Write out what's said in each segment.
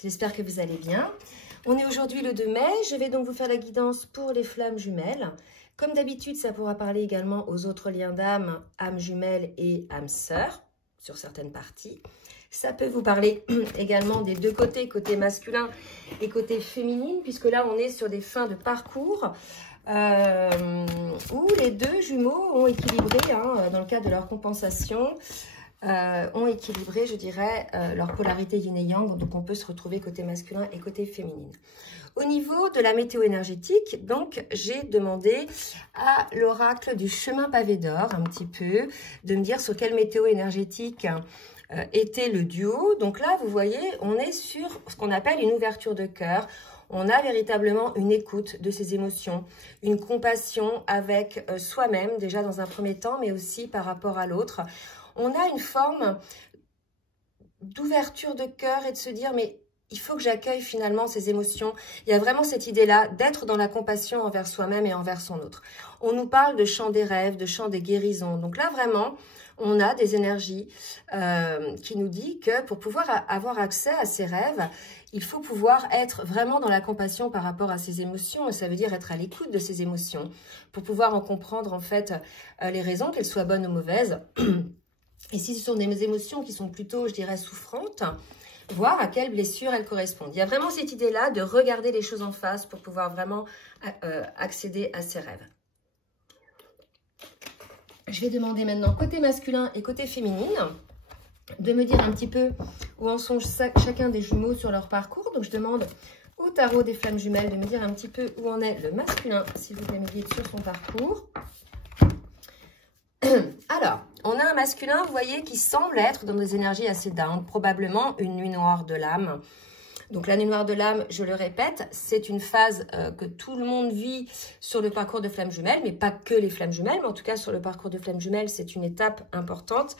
j'espère que vous allez bien. On est aujourd'hui le 2 mai, je vais donc vous faire la guidance pour les flammes jumelles. Comme d'habitude, ça pourra parler également aux autres liens d'âme, âme jumelle et âme sœur, sur certaines parties. Ça peut vous parler également des deux côtés, côté masculin et côté féminine, puisque là, on est sur des fins de parcours où les deux jumeaux ont équilibré, dans le cadre de leur compensation, ont équilibré, je dirais, leur polarité yin et yang, donc on peut se retrouver côté masculin et côté féminine. Au niveau de la météo énergétique, donc j'ai demandé à l'oracle du chemin pavé d'or un petit peu de me dire sur quelle météo énergétique était le duo. Donc là, vous voyez, on est sur ce qu'on appelle une ouverture de cœur. On a véritablement une écoute de ses émotions, une compassion avec soi-même, déjà dans un premier temps, mais aussi par rapport à l'autre. On a une forme d'ouverture de cœur et de se dire, mais il faut que j'accueille finalement ces émotions. Il y a vraiment cette idée-là d'être dans la compassion envers soi-même et envers son autre. On nous parle de chant des rêves, de chant des guérisons. Donc là, vraiment, on a des énergies qui nous dit que pour pouvoir avoir accès à ces rêves, il faut pouvoir être vraiment dans la compassion par rapport à ses émotions. Et ça veut dire être à l'écoute de ses émotions pour pouvoir en comprendre en fait les raisons, qu'elles soient bonnes ou mauvaises. Et si ce sont des émotions qui sont plutôt, je dirais, souffrantes, voir à quelle blessure elles correspondent. Il y a vraiment cette idée-là de regarder les choses en face pour pouvoir vraiment accéder à ses rêves. Je vais demander maintenant côté masculin et côté féminine de me dire un petit peu où en sont chacun des jumeaux sur leur parcours. Donc je demande au tarot des flammes jumelles de me dire un petit peu où en est le masculin, s'il vous plaît, me guide sur son parcours. Alors, on a un masculin, vous voyez, qui semble être dans des énergies assez down, probablement une nuit noire de l'âme. Donc la nuit noire de l'âme, je le répète, c'est une phase que tout le monde vit sur le parcours de flammes jumelles, mais pas que les flammes jumelles, mais en tout cas sur le parcours de flammes jumelles, c'est une étape importante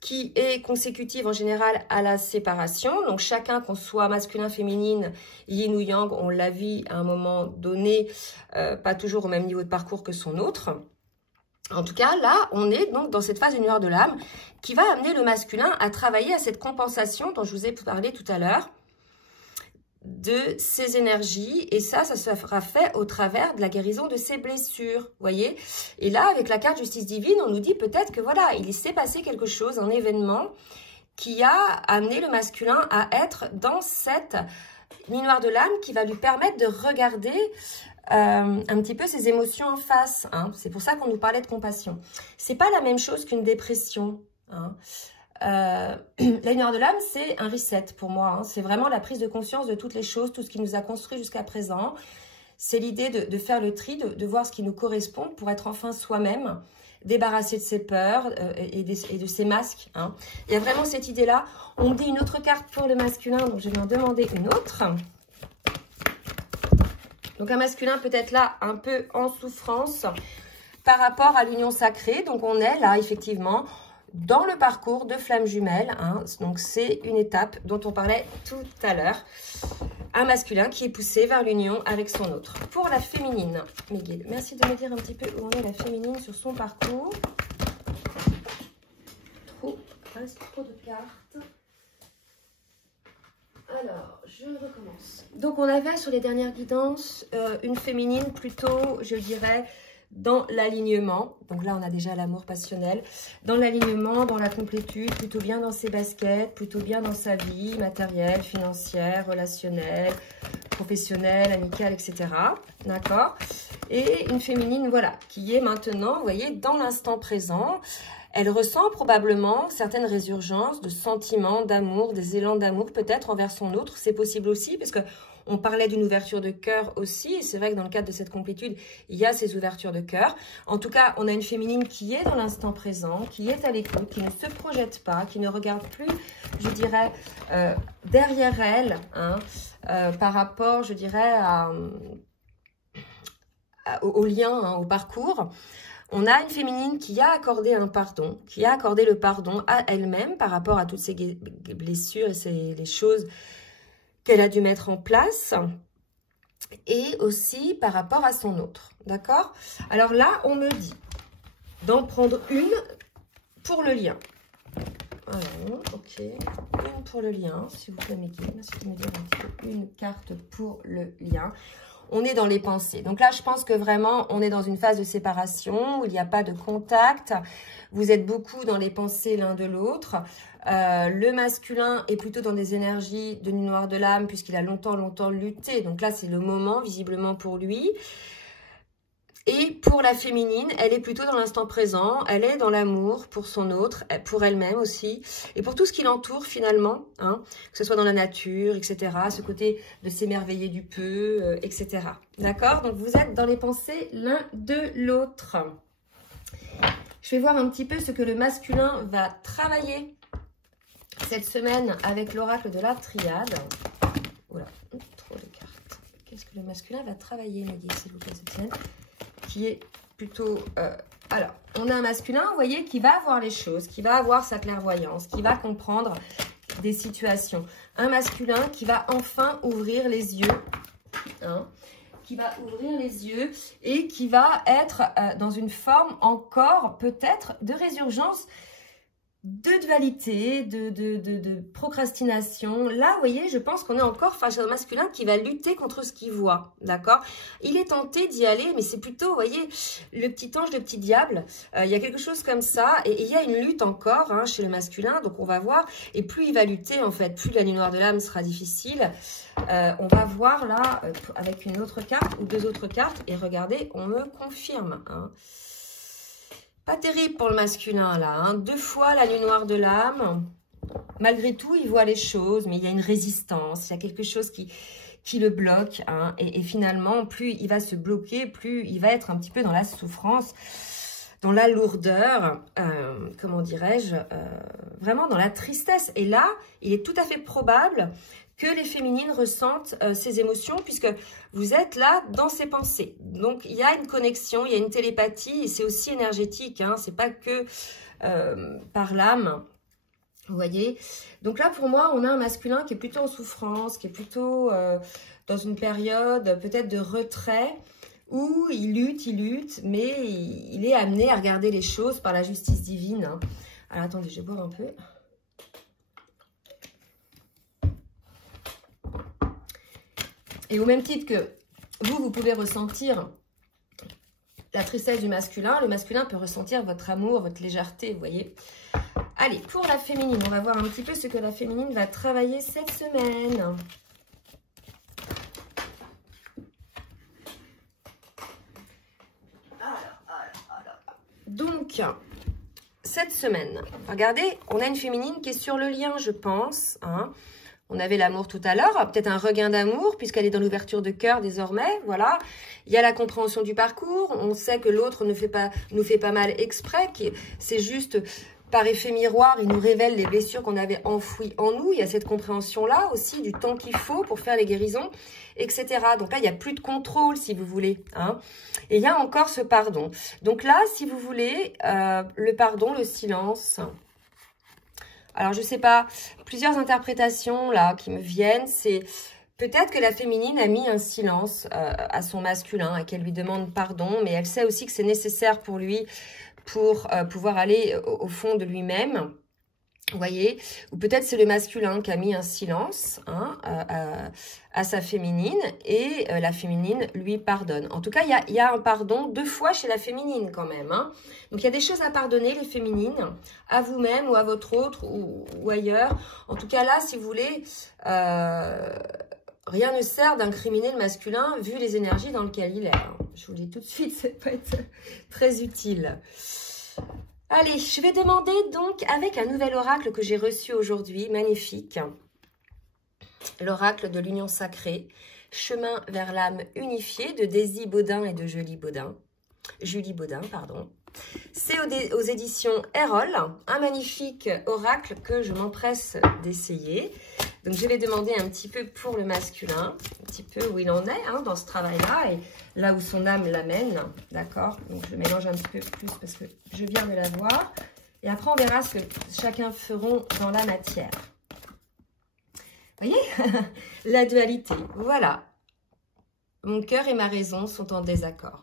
qui est consécutive en général à la séparation. Donc chacun, qu'on soit masculin, féminine, yin ou yang, on la vit à un moment donné, pas toujours au même niveau de parcours que son autre. En tout cas, là, on est donc dans cette phase de nuit noire de l'âme qui va amener le masculin à travailler à cette compensation dont je vous ai parlé tout à l'heure de ses énergies. Et ça sera fait au travers de la guérison de ses blessures, vous voyez. Et là, avec la carte justice divine, on nous dit peut-être que voilà, il s'est passé quelque chose, un événement qui a amené le masculin à être dans cette nuit noire de l'âme qui va lui permettre de regarder un petit peu ses émotions en face. C'est pour ça qu'on nous parlait de compassion. C'est pas la même chose qu'une dépression. La nuit noire de l'âme, c'est un reset pour moi. C'est vraiment la prise de conscience de toutes les choses, tout ce qui nous a construit jusqu'à présent. C'est l'idée de faire le tri, de voir ce qui nous correspond pour être enfin soi-même, débarrassé de ses peurs et de ses masques. Il y a vraiment cette idée-là. On me dit une autre carte pour le masculin, donc je vais en demander une autre. Donc un masculin peut-être là un peu en souffrance par rapport à l'union sacrée. Donc on est là effectivement dans le parcours de flammes jumelles. Donc c'est une étape dont on parlait tout à l'heure. Un masculin qui est poussé vers l'union avec son autre. Pour la féminine, mes guides, merci de me dire un petit peu où en est la féminine sur son parcours. Trop de cartes. Alors, je recommence. Donc, on avait sur les dernières guidances une féminine plutôt, je dirais, dans l'alignement. Donc là, on a déjà l'amour passionnel. Dans l'alignement, dans la complétude, plutôt bien dans ses baskets, plutôt bien dans sa vie matérielle, financière, relationnelle, professionnelle, amicale, etc. D'accord? Et une féminine, voilà, qui est maintenant, vous voyez, dans l'instant présent. Elle ressent probablement certaines résurgences de sentiments, d'amour, des élans d'amour peut-être envers son autre. C'est possible aussi parce que on parlait d'une ouverture de cœur aussi. Et c'est vrai que dans le cadre de cette complétude, il y a ces ouvertures de cœur. En tout cas, on a une féminine qui est dans l'instant présent, qui est à l'écoute, qui ne se projette pas, qui ne regarde plus, je dirais, derrière elle, par rapport, je dirais, au lien, au parcours. On a une féminine qui a accordé un pardon, qui a accordé le pardon à elle-même par rapport à toutes ces blessures et les choses qu'elle a dû mettre en place. Et aussi par rapport à son autre. D'accord? Alors là, on me dit d'en prendre une pour le lien. Alors, ok. Une pour le lien, s'il vous plaît, Mickey. Merci de me dire un petit peu une carte pour le lien. On est dans les pensées. Donc là, je pense que vraiment, on est dans une phase de séparation où il n'y a pas de contact. Vous êtes beaucoup dans les pensées l'un de l'autre. Le masculin est plutôt dans des énergies de nuit noire de l'âme puisqu'il a longtemps lutté. Donc là, c'est le moment, visiblement, pour lui. Et pour la féminine, elle est plutôt dans l'instant présent, elle est dans l'amour pour son autre, pour elle-même aussi, et pour tout ce qui l'entoure finalement, hein, que ce soit dans la nature, etc., ce côté de s'émerveiller du peu, etc. D'accord? Donc vous êtes dans les pensées l'un de l'autre. Je vais voir un petit peu ce que le masculin va travailler cette semaine avec l'oracle de la triade. Oula, trop de cartes. Qu'est-ce que le masculin va travailler, me dit s'il vous plaît, cette semaine? Qui est plutôt... alors, on a un masculin, vous voyez, qui va voir les choses, qui va avoir sa clairvoyance, qui va comprendre des situations. Un masculin qui va enfin ouvrir les yeux, hein, qui va ouvrir les yeux et qui va être dans une forme encore peut-être de résurgence, de dualité, de procrastination. Là, vous voyez, je pense qu'on est encore face à un masculin qui va lutter contre ce qu'il voit, d'accord? Il est tenté d'y aller, mais c'est plutôt, vous voyez, le petit ange, le petit diable. Il y a quelque chose comme ça, et il y a une lutte encore hein, chez le masculin, donc on va voir. Et plus il va lutter, en fait, plus la nuit noire de l'âme sera difficile. On va voir là, avec une autre carte ou deux autres cartes, et regardez, on me confirme, hein. Pas terrible pour le masculin, là. Hein. 2 fois la nuit noire de l'âme. Malgré tout, il voit les choses, mais il y a une résistance. Il y a quelque chose qui le bloque. Hein. Et finalement, plus il va se bloquer, plus il va être un petit peu dans la souffrance, dans la lourdeur, comment dirais-je, vraiment dans la tristesse. Et là, il est tout à fait probable que les féminines ressentent ces émotions puisque vous êtes là dans ces pensées. Donc, il y a une connexion, il y a une télépathie et c'est aussi énergétique. Hein, c'est pas que par l'âme, vous voyez. Donc là, pour moi, on a un masculin qui est plutôt en souffrance, qui est plutôt dans une période peut-être de retrait où il lutte, mais il est amené à regarder les choses par la justice divine. Hein. Alors, attendez, je vais boire un peu. Et au même titre que vous pouvez ressentir la tristesse du masculin, le masculin peut ressentir votre amour, votre légèreté, vous voyez. Allez, pour la féminine, on va voir un petit peu ce que la féminine va travailler cette semaine. Donc, cette semaine, regardez, on a une féminine qui est sur le lien, je pense, hein. On avait l'amour tout à l'heure, peut-être un regain d'amour, puisqu'elle est dans l'ouverture de cœur désormais, voilà. Il y a la compréhension du parcours, on sait que l'autre nous fait pas mal exprès, c'est juste par effet miroir, il nous révèle les blessures qu'on avait enfouies en nous. Il y a cette compréhension-là aussi, du temps qu'il faut pour faire les guérisons, etc. Donc là, il n'y a plus de contrôle, si vous voulez. Hein. Et il y a encore ce pardon. Donc là, si vous voulez, le pardon, le silence... Alors, je ne sais pas, plusieurs interprétations là qui me viennent, c'est peut-être que la féminine a mis un silence à son masculin et qu'elle lui demande pardon, mais elle sait aussi que c'est nécessaire pour lui pour pouvoir aller au fond de lui-même. Vous voyez, ou peut-être c'est le masculin qui a mis un silence hein, à sa féminine et la féminine lui pardonne. En tout cas, il y a un pardon 2 fois chez la féminine quand même. Hein. Donc, il y a des choses à pardonner, les féminines, à vous-même ou à votre autre ou ailleurs. En tout cas, là, si vous voulez, rien ne sert d'incriminer le masculin vu les énergies dans lesquelles il est. Hein. Je vous le dis tout de suite, ça peut être très utile. Allez, je vais demander donc avec un nouvel oracle que j'ai reçu aujourd'hui, magnifique. L'oracle de l'union sacrée, chemin vers l'âme unifiée de Daisy Baudin et de Julie Baudin, pardon. C'est aux éditions Erol, un magnifique oracle que je m'empresse d'essayer. Donc, je vais demander un petit peu pour le masculin, un petit peu où il en est hein, dans ce travail-là et là où son âme l'amène, d'accord? Donc, je mélange un petit peu plus parce que je viens de la voir. Et après, on verra ce que chacun feront dans la matière. Vous voyez? La dualité, voilà. Mon cœur et ma raison sont en désaccord.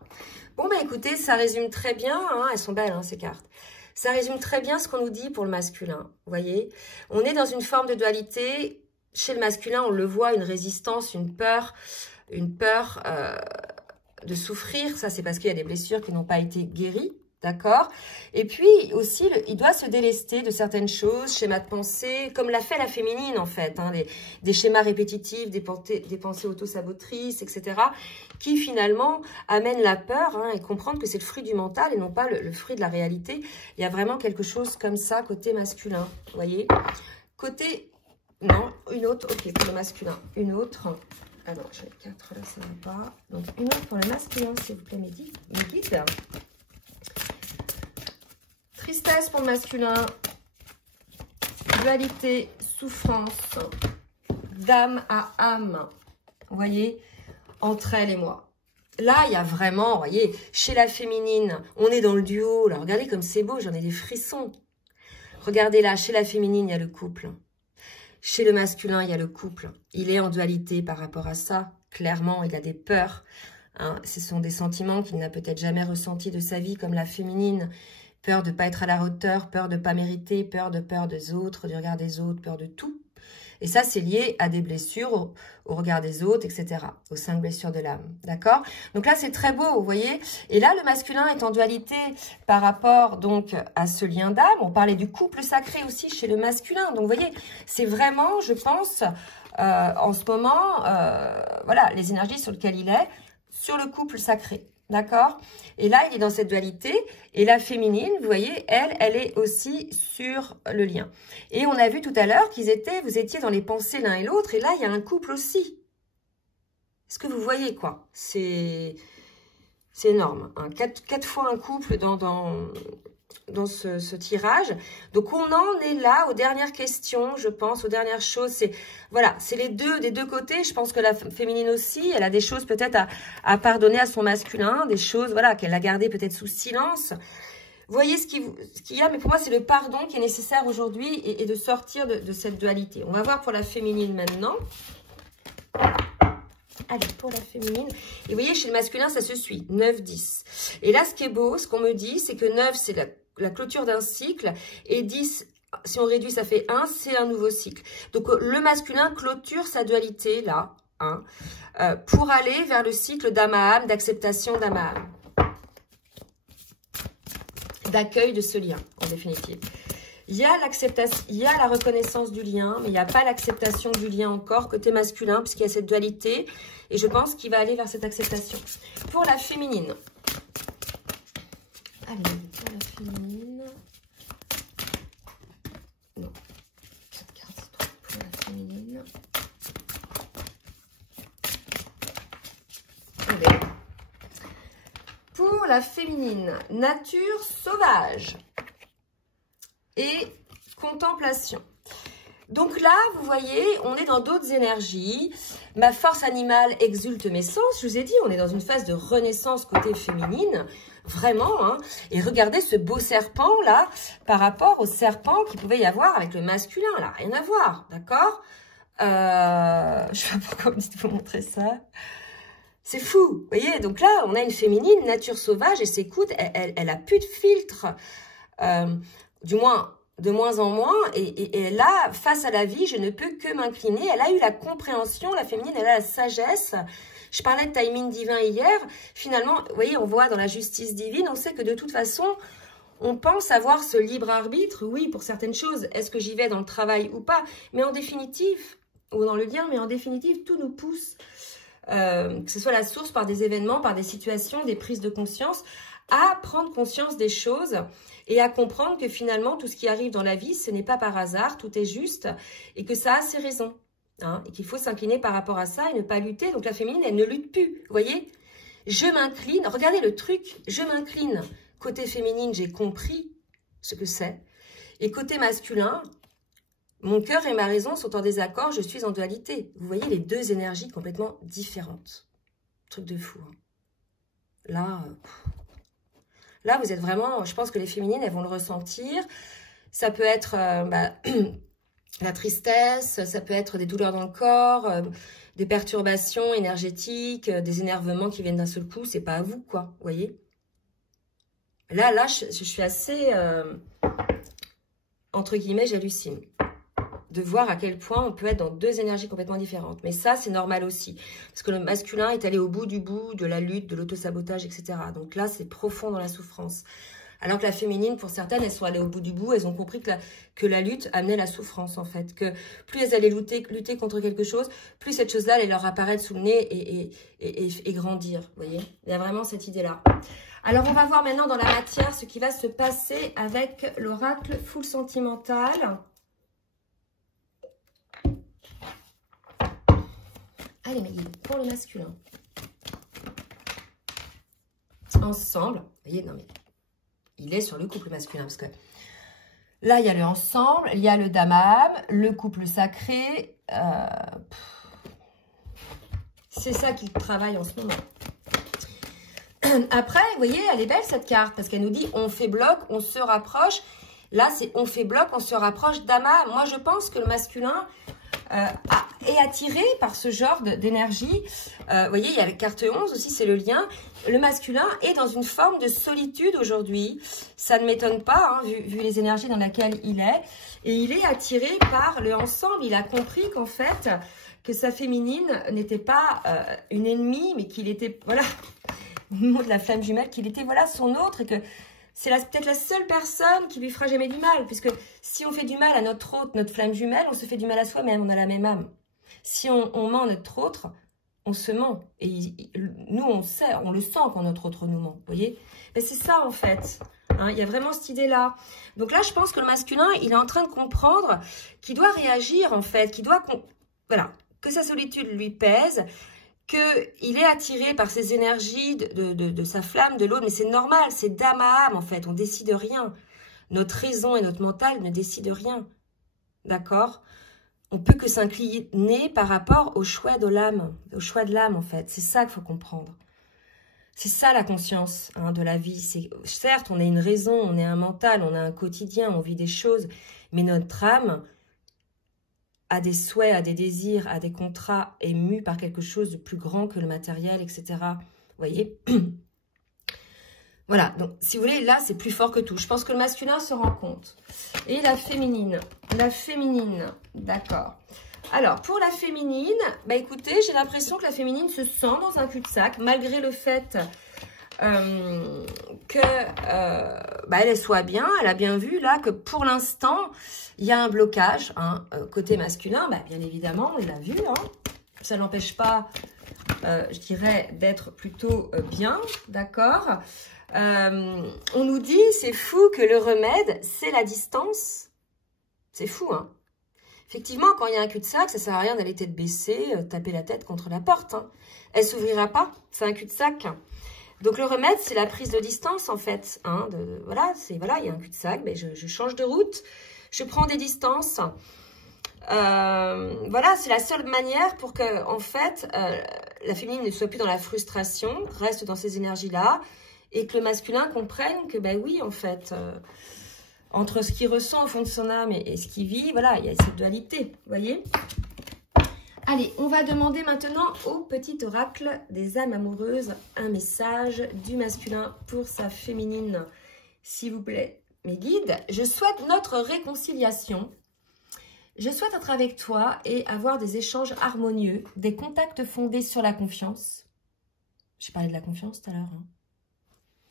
Bon, bah écoutez, ça résume très bien, hein, elles sont belles hein, ces cartes. Ça résume très bien ce qu'on nous dit pour le masculin, vous voyez. On est dans une forme de dualité. Chez le masculin, on le voit, une résistance, une peur de souffrir. Ça, c'est parce qu'il y a des blessures qui n'ont pas été guéries. D'accord? Et puis aussi, il doit se délester de certaines choses, schémas de pensée, comme l'a fait la féminine en fait, hein, des schémas répétitifs, des pensées auto-sabotrices, etc., qui finalement amènent la peur, hein, et comprendre que c'est le fruit du mental et non pas le fruit de la réalité. Il y a vraiment quelque chose comme ça côté masculin, vous voyez? Côté, non, une autre, ok, pour le masculin, une autre. Ah non, j'ai 4 là, ça ne va pas. Donc une autre pour le masculin, s'il vous plaît, mes guides. Tristesse pour le masculin, dualité, souffrance, d'âme à âme, vous voyez, entre elle et moi. Là, il y a vraiment, vous voyez, chez la féminine, on est dans le duo. Là, regardez comme c'est beau, j'en ai des frissons. Regardez là, chez la féminine, il y a le couple. Chez le masculin, il y a le couple. Il est en dualité par rapport à ça. Clairement, il a des peurs. Hein. Ce sont des sentiments qu'il n'a peut-être jamais ressentis de sa vie, comme la féminine. Peur de ne pas être à la hauteur, peur de ne pas mériter, peur des autres, du regard des autres, peur de tout. Et ça, c'est lié à des blessures, au regard des autres, etc. Aux 5 blessures de l'âme. D'accord? Donc là, c'est très beau, vous voyez? Et là, le masculin est en dualité par rapport donc à ce lien d'âme. On parlait du couple sacré aussi chez le masculin. Donc, vous voyez, c'est vraiment, je pense, en ce moment, voilà, les énergies sur lesquelles il est, sur le couple sacré. D'accord? Et là, il est dans cette dualité. Et la féminine, vous voyez, elle est aussi sur le lien. Et on a vu tout à l'heure vous étiez dans les pensées l'un et l'autre. Et là, il y a un couple aussi. Est-ce que vous voyez, quoi? C'est énorme. Hein. 4 fois un couple dans ce tirage. Donc, on en est là aux dernières questions, je pense, aux dernières choses. Voilà, c'est des deux côtés. Je pense que la féminine aussi, elle a des choses peut-être à pardonner à son masculin, des choses, voilà, qu'elle a gardées peut-être sous silence. Vous voyez ce qu'il y a, mais pour moi, c'est le pardon qui est nécessaire aujourd'hui et de sortir de cette dualité. On va voir pour la féminine maintenant. Allez, pour la féminine. Et vous voyez, chez le masculin, ça se suit. 9, 10. Et là, ce qui est beau, ce qu'on me dit, c'est que 9, c'est la clôture d'un cycle. Et 10, si on réduit, ça fait 1, c'est un nouveau cycle. Donc, le masculin clôture sa dualité, là, hein, pour aller vers le cycle d'âme à âme, d'acceptation d'âme à âme. D'accueil de ce lien, en définitive. Il y a l'acceptation, il y a la reconnaissance du lien, mais il n'y a pas l'acceptation du lien encore côté masculin, puisqu'il y a cette dualité. Et je pense qu'il va aller vers cette acceptation. Pour la féminine. Allez, pour la féminine. Non. Cette carte, c'est trop pour la féminine. Allez. Pour la féminine, nature sauvage et contemplation. Donc là, vous voyez, on est dans d'autres énergies. Ma force animale exulte mes sens. Je vous ai dit, on est dans une phase de renaissance côté féminine. Vraiment, hein. Et regardez ce beau serpent, là, par rapport au serpent qu'il pouvait y avoir avec le masculin, là. Rien à voir, d'accord? Je sais pas pourquoi vous dites de vous montrer ça. C'est fou, vous voyez. Donc là, on a une féminine, nature sauvage, et s'écoute, elle a plus de filtre. Du moins, de moins en moins, et là, face à la vie, je ne peux que m'incliner. Elle a eu la compréhension, la féminine, elle a la sagesse. Je parlais de timing divin hier. Finalement, vous voyez, on voit dans la justice divine, on sait que de toute façon, on pense avoir ce libre arbitre, oui, pour certaines choses. Est-ce que j'y vais dans le travail ou pas? Mais en définitive, ou dans le lien, mais en définitive, tout nous pousse, que ce soit la source par des événements, par des situations, des prises de conscience, à prendre conscience des choses et à comprendre que finalement, tout ce qui arrive dans la vie, ce n'est pas par hasard, tout est juste et que ça a ses raisons. Hein, et qu'il faut s'incliner par rapport à ça et ne pas lutter. Donc la féminine, elle ne lutte plus, vous voyez. Je m'incline, regardez le truc, je m'incline. Côté féminine, j'ai compris ce que c'est. Et côté masculin, mon cœur et ma raison sont en désaccord, je suis en dualité. Vous voyez les deux énergies complètement différentes. Truc de fou. Hein. Là, vous êtes vraiment, je pense que les féminines, elles vont le ressentir. Ça peut être la tristesse, ça peut être des douleurs dans le corps, des perturbations énergétiques, des énervements qui viennent d'un seul coup. C'est pas à vous, quoi, vous voyez. Là, je suis assez, entre guillemets, j'hallucine. De voir à quel point on peut être dans deux énergies complètement différentes. Mais ça, c'est normal aussi. Parce que le masculin est allé au bout du bout de la lutte, de l'autosabotage, etc. Donc là, c'est profond dans la souffrance. Alors que la féminine, pour certaines, elles sont allées au bout du bout. Elles ont compris que la lutte amenait la souffrance, en fait. Que plus elles allaient lutter contre quelque chose, plus cette chose-là allait leur apparaître sous le nez et grandir. Vous voyez? Il y a vraiment cette idée-là. Alors, on va voir maintenant dans la matière ce qui va se passer avec l'oracle full sentimental. Allez, mes guides, pour le masculin. Ensemble. Vous voyez, non mais... Il est sur le couple masculin, parce que là, il y a le ensemble, il y a le dame-âme, le couple sacré. C'est ça qu'il travaille en ce moment. Après, vous voyez, elle est belle cette carte, parce qu'elle nous dit on fait bloc, on se rapproche. Là, c'est on fait bloc, on se rapproche dame-âme. Moi, je pense que le masculin est attiré par ce genre d'énergie. Vous voyez, il y a la carte 11 aussi, c'est le lien. Le masculin est dans une forme de solitude aujourd'hui. Ça ne m'étonne pas, hein, vu les énergies dans lesquelles il est. Et il est attiré par le ensemble. Il a compris qu'en fait, que sa féminine n'était pas une ennemie, mais qu'il était, voilà, au mot de la flamme jumelle, qu'il était, voilà, son autre, et que c'est peut-être la seule personne qui lui fera jamais du mal. Puisque si on fait du mal à notre autre, notre flamme jumelle, on se fait du mal à soi-même, on a la même âme. Si on ment notre autre, on se ment. Et nous, on sait, on le sent quand notre autre nous ment. Vous voyez? Mais c'est ça, en fait. Hein, il y a vraiment cette idée-là. Donc là, je pense que le masculin, il est en train de comprendre qu'il doit réagir, en fait. Qu'il doit... Voilà. Que sa solitude lui pèse. Qu'il est attiré par ces énergies de sa flamme, de l'autre. Mais c'est normal, c'est d'âme à âme, en fait. On décide rien. Notre raison et notre mental ne décident rien. D'accord? On peut que s'incliner par rapport au choix de l'âme. Au choix de l'âme, en fait. C'est ça qu'il faut comprendre. C'est ça la conscience, hein, de la vie. Certes, on a une raison, on est un mental, on a un quotidien, on vit des choses. Mais notre âme a des souhaits, a des désirs, a des contrats, est mue par quelque chose de plus grand que le matériel, etc. Vous voyez? Voilà, donc si vous voulez, là, c'est plus fort que tout. Je pense que le masculin se rend compte. Et la féminine, d'accord. Alors, pour la féminine, bah écoutez, j'ai l'impression que la féminine se sent dans un cul-de-sac, malgré le fait elle soit bien, elle a bien vu là que pour l'instant, il y a un blocage, hein, côté masculin, bah, bien évidemment, on l'a vu, hein, ça n'empêche pas, je dirais, d'être plutôt bien, d'accord. On nous dit, c'est fou que le remède, c'est la distance. C'est fou, hein. Effectivement, quand il y a un cul-de-sac, ça sert à rien d'aller tête baissée, taper la tête contre la porte. Hein. Elle s'ouvrira pas, c'est un cul-de-sac. Donc le remède, c'est la prise de distance, en fait. Hein, voilà, il y a un cul-de-sac, mais je change de route, je prends des distances. Voilà, c'est la seule manière pour que, en fait, la féminine ne soit plus dans la frustration, reste dans ces énergies-là, et que le masculin comprenne que, ben oui, en fait, entre ce qu'il ressent au fond de son âme et ce qu'il vit, voilà, il y a cette dualité, vous voyez? Allez, on va demander maintenant au petit oracle des âmes amoureuses un message du masculin pour sa féminine. S'il vous plaît, mes guides, je souhaite notre réconciliation. Je souhaite être avec toi et avoir des échanges harmonieux, des contacts fondés sur la confiance. J'ai parlé de la confiance tout à l'heure, hein.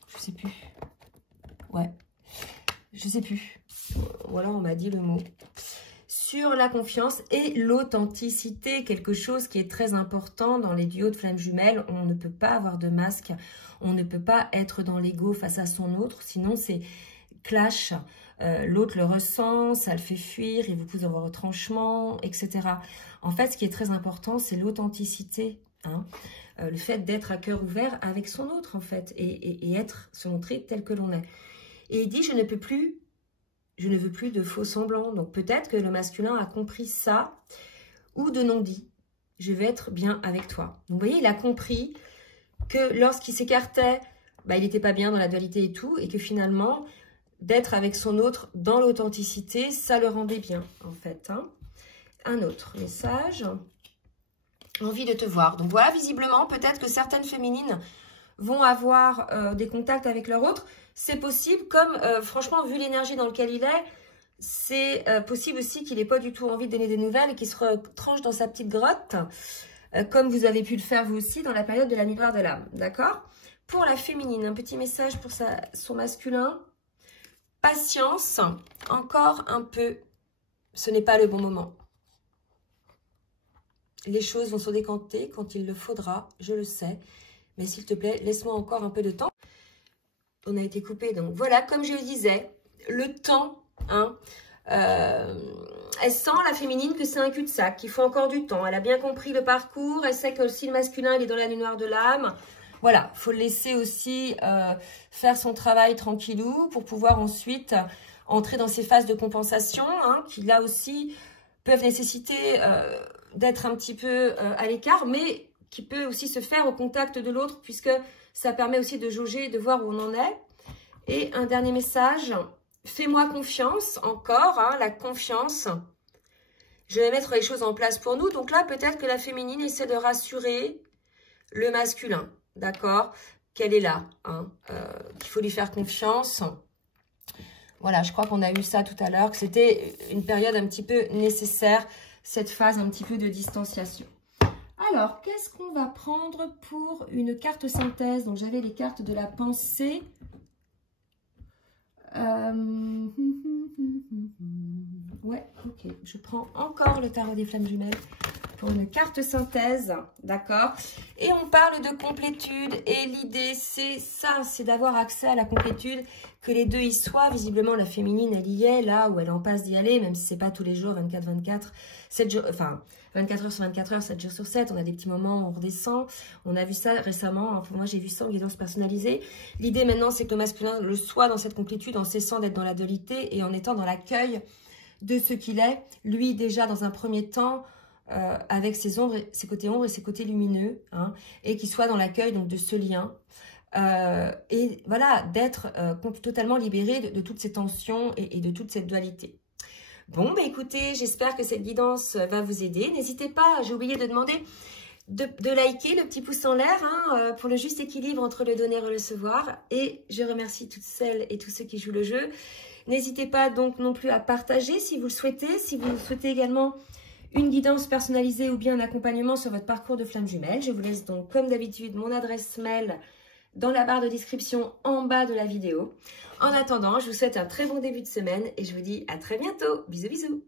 Je sais plus. Ouais. Je sais plus. Ou alors on m'a dit le mot. Sur la confiance et l'authenticité, quelque chose qui est très important dans les duos de flammes jumelles. On ne peut pas avoir de masque, on ne peut pas être dans l'ego face à son autre, sinon c'est clash. L'autre le ressent, ça le fait fuir, il vous pousse dans vos retranchements, etc. En fait, ce qui est très important, c'est l'authenticité, hein. Le fait d'être à cœur ouvert avec son autre, en fait, et se montrer tel que l'on est. Et il dit, je ne veux plus de faux semblants. Donc peut-être que le masculin a compris ça, ou de non-dit. Je vais être bien avec toi. Donc vous voyez, il a compris que lorsqu'il s'écartait, bah, il n'était pas bien dans la dualité et tout, et que finalement, d'être avec son autre dans l'authenticité, ça le rendait bien, en fait. Hein. Un autre message. Envie de te voir. Donc voilà, visiblement, peut-être que certaines féminines vont avoir des contacts avec leur autre. c'est possible, comme franchement, vu l'énergie dans laquelle il est, c'est possible aussi qu'il n'ait pas du tout envie de donner des nouvelles et qu'il se retranche dans sa petite grotte, comme vous avez pu le faire vous aussi dans la période de la nuit noire de l'âme, d'accord? Pour la féminine, un petit message pour son masculin. Patience, encore un peu, ce n'est pas le bon moment. Les choses vont se décanter quand il le faudra, je le sais, mais s'il te plaît, laisse-moi encore un peu de temps. On a été coupé, donc voilà, comme je le disais, le temps, hein, elle sent, la féminine, que c'est un cul-de-sac, qu'il faut encore du temps. Elle a bien compris le parcours, elle sait que aussi le masculin, il est dans la nuit noire de l'âme. Voilà, il faut le laisser aussi faire son travail tranquillou pour pouvoir ensuite entrer dans ces phases de compensation, hein, qui là aussi peuvent nécessiter d'être un petit peu à l'écart, mais qui peut aussi se faire au contact de l'autre, puisque ça permet aussi de jauger, de voir où on en est. Et un dernier message, fais-moi confiance, encore, hein, la confiance. Je vais mettre les choses en place pour nous. Donc là, peut-être que la féminine essaie de rassurer le masculin, d'accord? Qu'elle est là, hein, qu'il faut lui faire confiance. Voilà, je crois qu'on a eu ça tout à l'heure, que c'était une période un petit peu nécessaire, cette phase un petit peu de distanciation. Alors, qu'est-ce qu'on va prendre pour une carte synthèse? Donc, j'avais les cartes de la pensée. Ouais, ok. Je prends encore le tarot des flammes jumelles pour une carte synthèse, d'accord? Et on parle de complétude et l'idée, c'est ça, c'est d'avoir accès à la complétude, que les deux y soient. Visiblement, la féminine, elle y est, là où elle en passe d'y aller, même si c'est pas tous les jours, 24-24, 7 jours, enfin, 24 heures sur 24 heures, 7 jours sur 7, on a des petits moments où on redescend. On a vu ça récemment, hein, pour moi j'ai vu ça en guidance personnalisée. L'idée maintenant, c'est que le masculin le soit dans cette complétude, en cessant d'être dans la dualité et en étant dans l'accueil de ce qu'il est. Lui, déjà, dans un premier temps, avec ses ombres, ses côtés ombres et ses côtés lumineux, hein, et qu'il soit dans l'accueil donc de ce lien. Et voilà, d'être totalement libéré de toutes ces tensions et de toute cette dualité. Bon, bah écoutez, j'espère que cette guidance va vous aider. N'hésitez pas, j'ai oublié de demander de liker, le petit pouce en l'air, hein, pour le juste équilibre entre le donner et le recevoir. Et je remercie toutes celles et tous ceux qui jouent le jeu. N'hésitez pas donc non plus à partager si vous le souhaitez. Si vous souhaitez également une guidance personnalisée ou bien un accompagnement sur votre parcours de flamme jumelle, je vous laisse donc comme d'habitude mon adresse mail dans la barre de description en bas de la vidéo. En attendant, je vous souhaite un très bon début de semaine et je vous dis à très bientôt. Bisous, bisous.